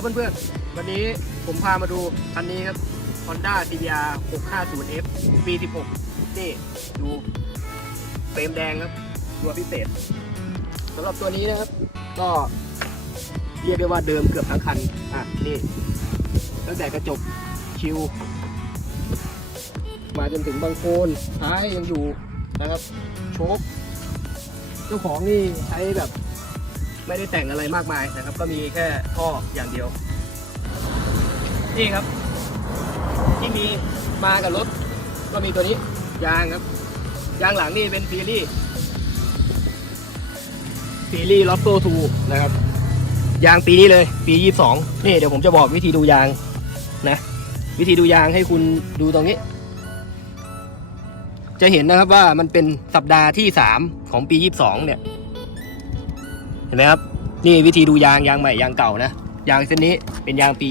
ครับเพื่อนๆ วันนี้ผมพามาดูคันนี้ครับ Honda CBR 650F ปี 16 นี่ ดูเฟรมแดงครับ ตัวพิเศษสำหรับตัวนี้นะครับ ก็เรียกได้ว่าเดิมเกือบทั้งคัน อะ นี่ ตั้งแต่กระจกคิว มาจนถึงบางโคนท้ายยังอยู่นะครับ โชคเจ้าของนี่ใช้แบบ ไม่ได้แต่งอะไรมากมายนะครับ ก็มีแค่ท่ออย่างเดียว นี่ครับ ที่มีมากับรถ ก็มีตัวนี้ยางครับ ยางหลังนี่เป็นฟีรี่ฟีรี่ล็อตโต้ทูนะครับ ยางปีนี้เลย ปี22นี่เดี๋ยวผมจะบอกวิธีดูยางนะ วิธีดูยางให้คุณดูตรงนี้ จะเห็นนะครับว่ามันเป็นสัปดาห์ที่ 3 ของปี 22 เนี่ย เห็นไหมครับนี่วิธีดูยางยางใหม่ยางเก่านะยางเส้นนี้เป็นยางปี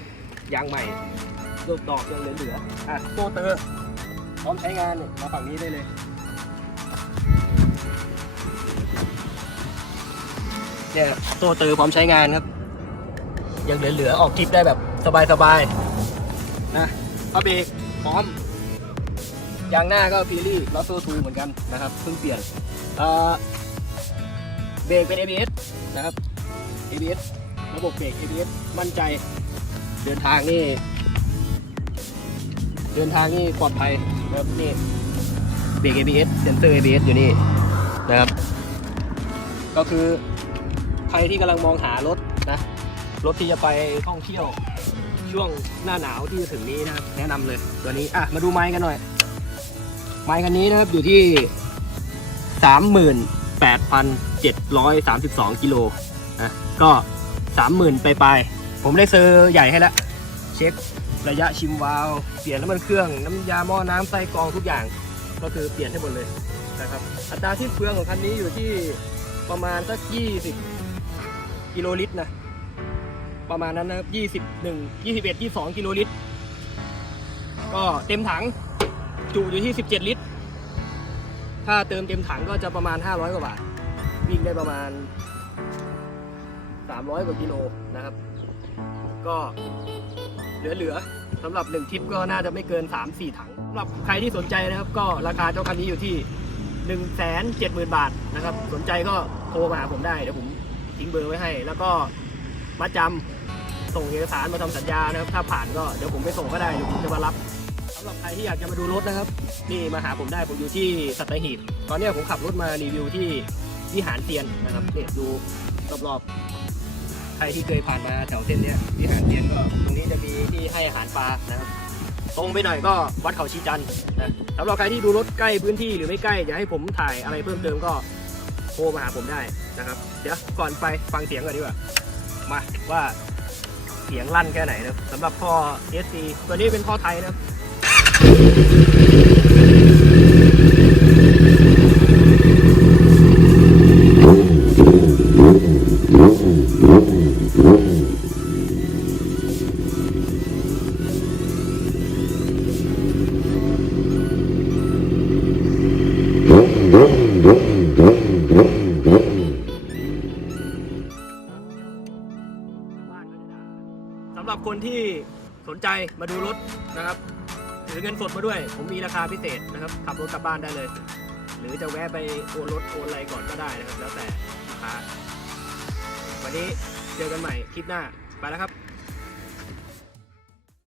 22 ยางใหม่ลูกดอกยังเหลือๆอะโตเตอร์พร้อมใช้งานมาฝั่งนี้ได้เลยเนี่ยโตเตอร์พร้อมใช้งานครับ ยังเหลือๆออกทริปได้แบบสบายๆนะพระเบรกพร้อมยางหน้าก็พีรี่ลอสโซทูเหมือนกันนะครับเพิ่งเปลี่ยน เบรกเป็น ABS นะครับ ABS ระบบเบรก ABS มั่นใจ เดินทางนี่ เดินทางนี่ปลอดภัยนะครับนี่เบรก ABS เซนเซอร์ ABS อยู่นี่นะครับ ก็คือใครที่กำลังมองหารถนะ รถที่จะไปท่องเที่ยวช่วงหน้าหนาวที่จะถึงนี้นะครับ แนะนำเลยตัวนี้อะมาดูไม้กันหน่อย ไม้คันนี้นะครับอยู่ที่ 732กิโลนะก็ 30,000 ไปไปผมได้ซอร์ใหญ่ให้แล้ว เช็คระยะชิมวาลเปลี่ยนน้ำมันเครื่องน้ำยาหม้อน้ำไส้กรองทุกอย่าง ก็คือเปลี่ยนให้หมดเลยนะครับอัตราที่เฟืองของคันนี้อยู่ที่ประมาณสัก 20 กิโลลิตรนะประมาณนั้นนะครับ21 21 22 กิโลลิตร ก็เต็มถังจุอยู่ที่ 17 ลิตร ถ้าเติมเต็มถังก็จะประมาณ 500 กว่าบาท วิ่งได้ประมาณ 300 กว่ากิโลนะครับ ก็เหลือๆสำหรับ 1ทริปก็น่าจะไม่เกิน 3-4 ถังสำหรับใครที่สนใจนะครับ ก็ราคาเจ้าคันนี้อยู่ที่ 170,000 บาทนะครับ สนใจก็โทรมาหาผมได้ เดี๋ยวผมทิ้งเบอร์ไว้ให้ แล้วก็มาจำส่งเอกสารมาทำสัญญานะครับ ถ้าผ่านก็เดี๋ยวผมไปส่งก็ได้เดี๋ยวผมจะมารับสำหรับใครที่อยากจะมาดูรถนะครับนี่มาหาผมได้ผมอยู่ที่สัตหีบตอนนี้ผมขับรถมารีวิวที่ ที่หานเตียนนะครับเนี่ยดูรอบๆใครที่เคยผ่านมาแถวเส้นเนี้ยที่หานเตียนก็ตรงนี้จะมีที่ให้อาหารปลานะครับ ตรงไปหน่อยก็วัดเขาชีจันนะสำหรับใครที่ดูรถใกล้พื้นที่หรือไม่ใกล้อยากให้ผมถ่ายอะไรเพิ่มเติมก็โทรมาหาผมได้นะครับ เดี๋ยวก่อนไปฟังเสียงก่อนดีกว่ามาว่าเสียงลั่นแค่ไหนนะสำหรับพ่อ SC ตัวนี้เป็นพ่อไทยนะ สำหรับคนที่สนใจมาดูรถนะครับถือเงินสดมาด้วย ผมมีราคาพิเศษนะครับ ขับรถกลับบ้านได้เลย หรือจะแวะไปโอนรถโอนอะไรก่อนก็ได้นะครับ แล้วแต่ลูกค้าวันนี้เจอกันใหม่คลิปหน้าไปแล้วครับ